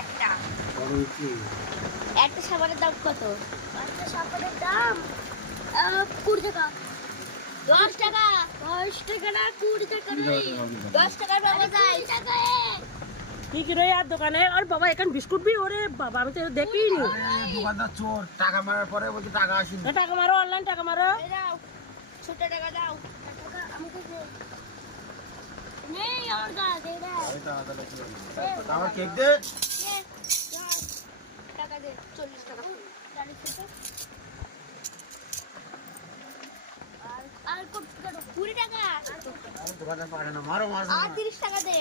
একটা একটা সাবানের দাম কত? একটা সাবানের দাম 20 টাকা। 10 টাকা। 10 টাকা না 20 টাকা নেই। 10 টাকার পাওয়া যায়। কি কি রে আর দোকানে? আর বাবা এখন বিস্কুট বি ওরে বাবা আমি তো দেখিনি। দোকানদার চোর, টাকা মারার পরে বলছে টাকা আসেনি। টাকা মারো, অনলাইন টাকা মারো। এই দাও। ছোট টাকা দাও। টাকা আমাকে দে। নেই আমার কাছে দে দাও। আমার কেক দে। টাকা দে 40 টাকা। আর কত 20 টাকা। দোকানদার পারে না, মারো মারো। আর 30 টাকা দে।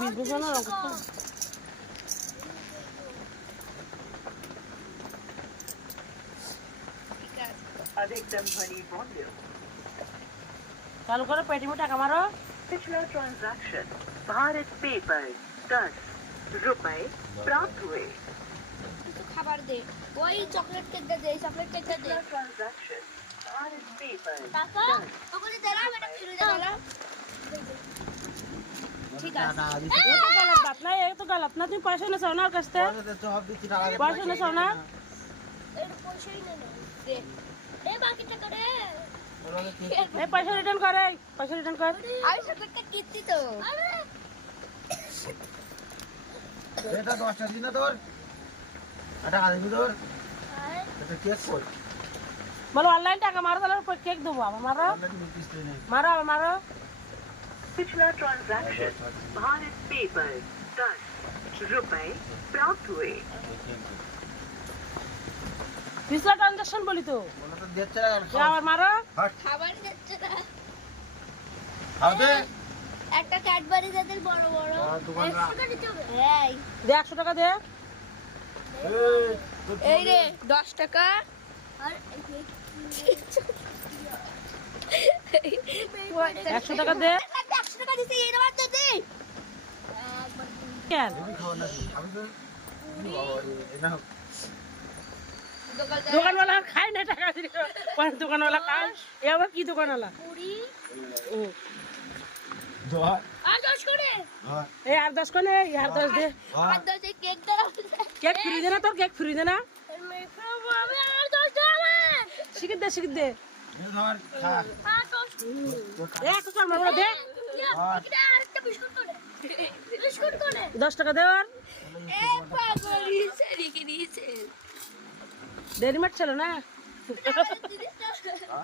বিস্কুট না अधिकतम ध्वनि वॉल्यूम। চালু করো, পেটিএমে টাকা মারো। पिछला ट्रांजैक्शन भारत पे पर 10 रुपए प्राप्त हुए। কিছু খাবার দে। ওই চকলেট কেকটা দে, চকলেট কেকটা দে। पिछला ट्रांजैक्शन भारत पे पर টাকা ওখানে দে না, এটা ফিরে দে না। ঠিক আছে। ये तो गलत बात ना, ये तो गलत ना। तुम पैसे ना सोना और कस्ते पैसे ना सोना। এর পয়সাই না দে। দে বাকি টাকা দে। ये पैसे रिटर्न करे, पैसे रिटर्न कर। আমি চকলেটটা কিনছি তো। আরে এটা 10 টাকা দিন না তোর। এটা আদিবি তোর। আরে এটা কেক কই? बोलो ऑनलाइन टाका मारो তাহলে কেক দেবো। আবার মারো অনলাইন মিটিস নেই। মারো আবার মারো। पिछला ट्रांजैक्शन भारत पे पर 10 रुपए प्राप्त हुए। পিছলা ট্রানজাকশন বলি তো। বলো তো দিচ্ছে না। এ আবার মারো। হাট খাবার যাচ্ছে না। খাবে। একটা ক্যাডবারি যাদের বড় বড় দোকানদার। 100 টাকা দিতে হবে। এই দে 100 টাকা দে। এই রে 10 টাকা আর 100 টাকা দে। 100 টাকা দিতে এর বাদ দে। কেন তুমি খাও না। আমি তো এটা দোকানওয়ালা খায় না টাকা দিলে। কোন দোকানওয়ালা খায়? এ আবার কি দোকানওয়ালা? পুরি ও দোয়া। আর 10 করে হ্যাঁ। এই আর 10 কোনে, আর 10 দে। আর 10 এ কেক দাও। কেক ফ্রি দে না তোর, কেক ফ্রি দে না। আমি আর 10 দাও। শিখিত দে, শিখিত দে। এই ধর খা। আর 10 এ একটু চাল মারো দে। একটা বিস্কুট করে। বিস্কুট করে 10 টাকা দে আর। এ পাগল ইসে লিখে দিয়েছে। দেরি মাঠ ছিল না। 30 টাকা।